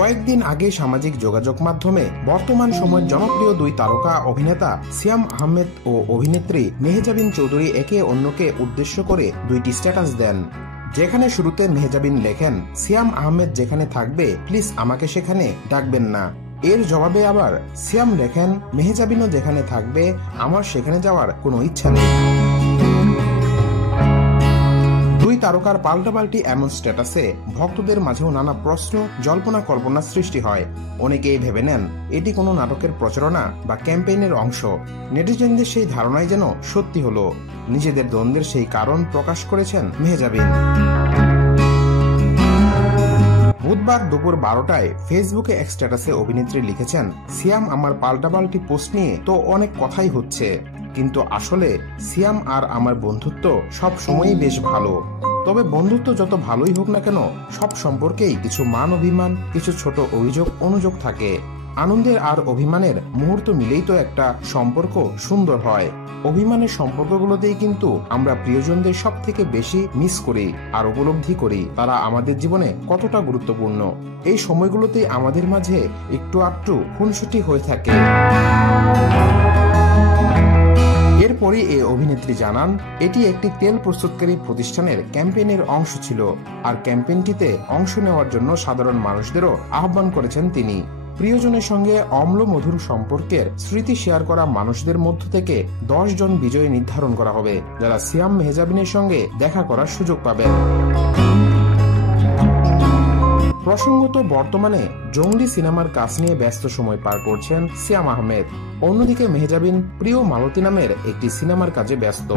কয়েকদিন আগে সামাজিক যোগাযোগ মাধ্যমে বর্তমান সময়ের জনপ্রিয় দুই তারকা অভিনেতা সিয়াম আহমেদ ও অভিনেত্রী মেহজাবিন চৌধুরী একে অন্যকে উদ্দেশ্য করে দুইটি স্ট্যাটাস দেন, যেখানে শুরুতে মেহজাবিন লেখেন, সিয়াম আহমেদ যেখানে থাকবে প্লিজ আমাকে সেখানে ডাকবেন না। এর জবাবে আবার সিয়াম লেখেন, মেহজাবিনও যেখানে থাকবে আমার সেখানে যাওয়ার কোনো ইচ্ছা নেই। দুই তারকার পাল্টাপাল্টি এমন স্ট্যাটাসে ভক্তদের মাঝেও নানা প্রশ্ন, জল্পনা কল্পনা সৃষ্টি হয়। অনেকেই ভেবে নেন এটি কোনো নাটকের প্রচারণা বা ক্যাম্পেইনের অংশ। নেটিজেনদের সেই ধারণাই যেন সত্যি হলো। নিজেদের দ্বন্দ্বের সেই কারণ প্রকাশ করেছেন মেহজাবিন। বুধবার দুপুর 12টায় ফেসবুকে এক স্ট্যাটাসে অভিনেত্রী লিখেছেন, সিয়াম আমার পাল্টাপাল্টি পোস্ট নিয়ে তো অনেক কথাই হচ্ছে, কিন্তু আসলে সিয়াম আর আমার বন্ধুত্ব সব সময়ই বেশ ভালো। তবে বন্ধুত্ব যত ভালোই হোক না কেন, সব সম্পর্কেই কিছু মান অভিমান, কিছু ছোট অভিযোগ অনুযোগ থাকে। আনন্দের আর অভিমানের মুহূর্ত মিলেই তো একটা সম্পর্ক সুন্দর হয়। অভিমানের সম্পর্কগুলোতেই কিন্তু আমরা প্রিয়জনদের সব থেকে বেশি মিস করি আর উপলব্ধি করি তারা আমাদের জীবনে কতটা গুরুত্বপূর্ণ। এই সময়গুলোতেই আমাদের মাঝে একটু আধটু খুনসুটি হয়ে থাকে। এরপরই এই অভিনেত্রী জানান, এটি একটি তেল প্রস্তুতকারী প্রতিষ্ঠানের ক্যাম্পেইনের অংশ ছিল, আর ক্যাম্পেইনটিতে অংশ নেওয়ার জন্য সাধারণ মানুষদেরও আহ্বান করেছেন তিনি। প্রিয়জনের সঙ্গে অম্ল মধুর সম্পর্কের স্মৃতি শেয়ার করা মানুষদের মধ্য থেকে 10 জন বিজয়ী নির্ধারণ করা হবে, যারা সিয়াম মেহজাবিনের সঙ্গে দেখা করার সুযোগ পাবেন। প্রসঙ্গত বর্তমানে জঙ্গলি সিনেমার কাজ নিয়ে ব্যস্ত সময় পার করছেন সিয়াম আহমেদ। অন্যদিকে মেহজাবিন প্রিয় মালতী নামের একটি সিনেমার কাজে ব্যস্ত।